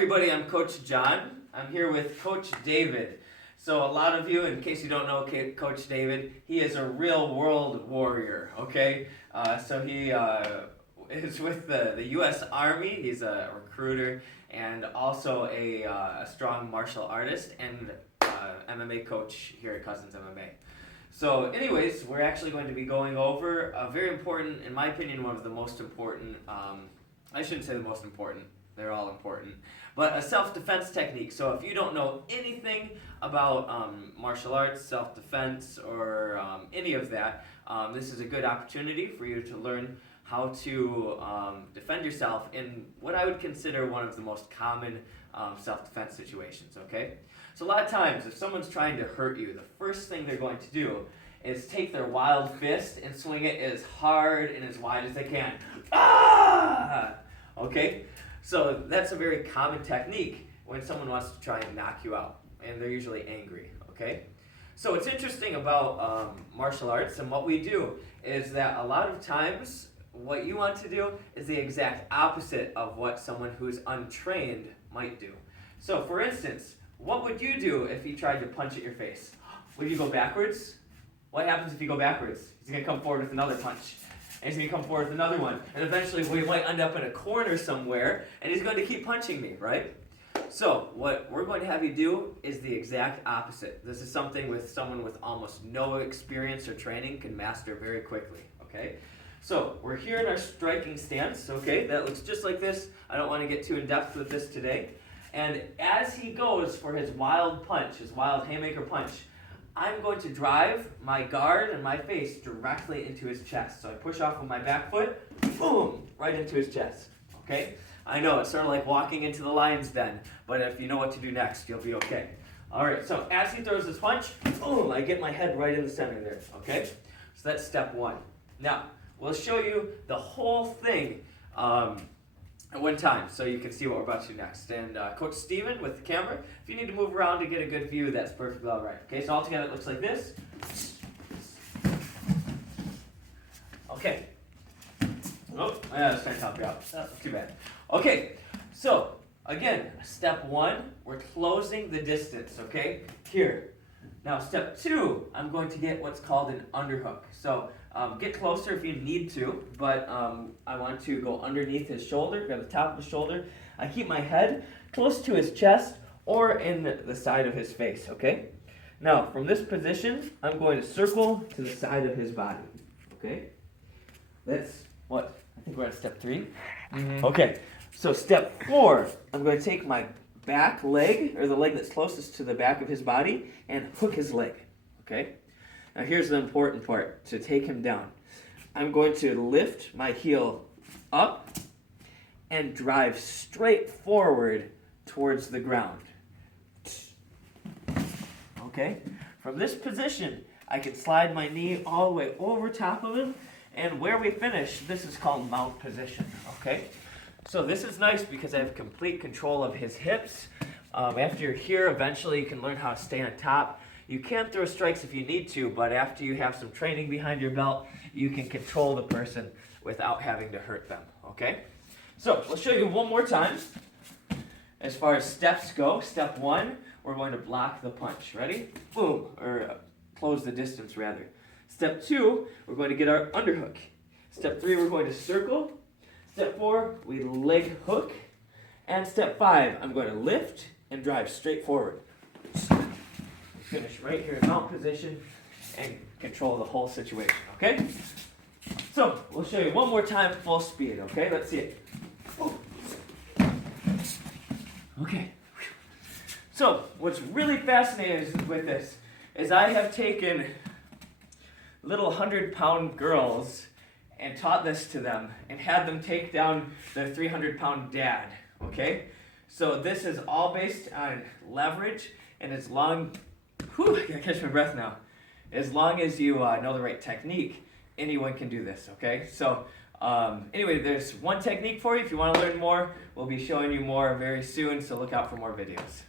everybody, I'm Coach John. I'm here with Coach David. So a lot of you, in case you don't know Coach David, he is a real world warrior, okay? So he is with the U.S. Army. He's a recruiter and also a strong martial artist and MMA coach here at Cousins MMA. So anyways, we're actually going to be going over a very important, in my opinion, one of the most important, I shouldn't say the most important, they're all important, but a self-defense technique. So if you don't know anything about martial arts, self-defense, or any of that, this is a good opportunity for you to learn how to defend yourself in what I would consider one of the most common self-defense situations, okay? So a lot of times, if someone's trying to hurt you, the first thing they're going to do is take their wild fist and swing it as hard and as wide as they can. Ah! Okay? So that's a very common technique when someone wants to try and knock you out, and they're usually angry, okay? So what's interesting about martial arts and what we do is that a lot of times what you want to do is the exact opposite of what someone who's untrained might do. So for instance, what would you do if he tried to punch at your face? Would you go backwards? What happens if you go backwards? He's going to come forward with another punch. And he's going to come forward with another one. And eventually we might end up in a corner somewhere, and he's going to keep punching me, right? So what we're going to have you do is the exact opposite. This is something with someone with almost no experience or training can master very quickly, okay? So we're here in our striking stance, okay? That looks just like this. I don't want to get too in-depth with this today. And as he goes for his wild punch, his wild haymaker punch, I'm going to drive my guard and my face directly into his chest. So I push off with my back foot, boom, right into his chest, okay? I know, it's sort of like walking into the lion's den, but if you know what to do next, you'll be okay. All right, so as he throws his punch, boom, I get my head right in the center there, okay? So that's step one. Now, we'll show you the whole thing at one time, so you can see what we're about to do next. And Coach Steven with the camera, if you need to move around to get a good view, that's perfectly all right. Okay, so all together it looks like this. Okay. Oh, I was trying to help you out. That's too bad. Okay, so again, step one, we're closing the distance, okay? Here. Now, step two, I'm going to get what's called an underhook. So get closer if you need to, but I want to go underneath his shoulder, grab the top of his shoulder. I keep my head close to his chest or in the side of his face, okay? Now, from this position, I'm going to circle to the side of his body, okay? That's what? I think we're at step three. Mm-hmm. Okay, so step four, I'm going to take my back leg, or the leg that's closest to the back of his body, and hook his leg, okay? Now here's the important part, to take him down. I'm going to lift my heel up and drive straight forward towards the ground. Okay? From this position, I can slide my knee all the way over top of him, and where we finish, this is called mount position, okay? So this is nice because I have complete control of his hips. After you're here, eventually you can learn how to stay on top. You can throw strikes if you need to, but after you have some training behind your belt, you can control the person without having to hurt them, okay? So let's show you one more time. As far as steps go, step one, we're going to block the punch. Ready? Boom, or close the distance rather. Step two, we're going to get our underhook. Step three, we're going to circle. Step four, we leg hook. And step five, I'm going to lift and drive straight forward. Finish right here in mount position and control the whole situation, okay? So, we'll show you one more time full speed, okay? Let's see it. Okay. So, what's really fascinating with this is I have taken little 100-pound girls and taught this to them and had them take down their 300-pound dad, okay? So this is all based on leverage, and as long, I gotta catch my breath now. As long as you know the right technique, anyone can do this, okay? So anyway, there's one technique for you. If you want to learn more, we'll be showing you more very soon, so look out for more videos.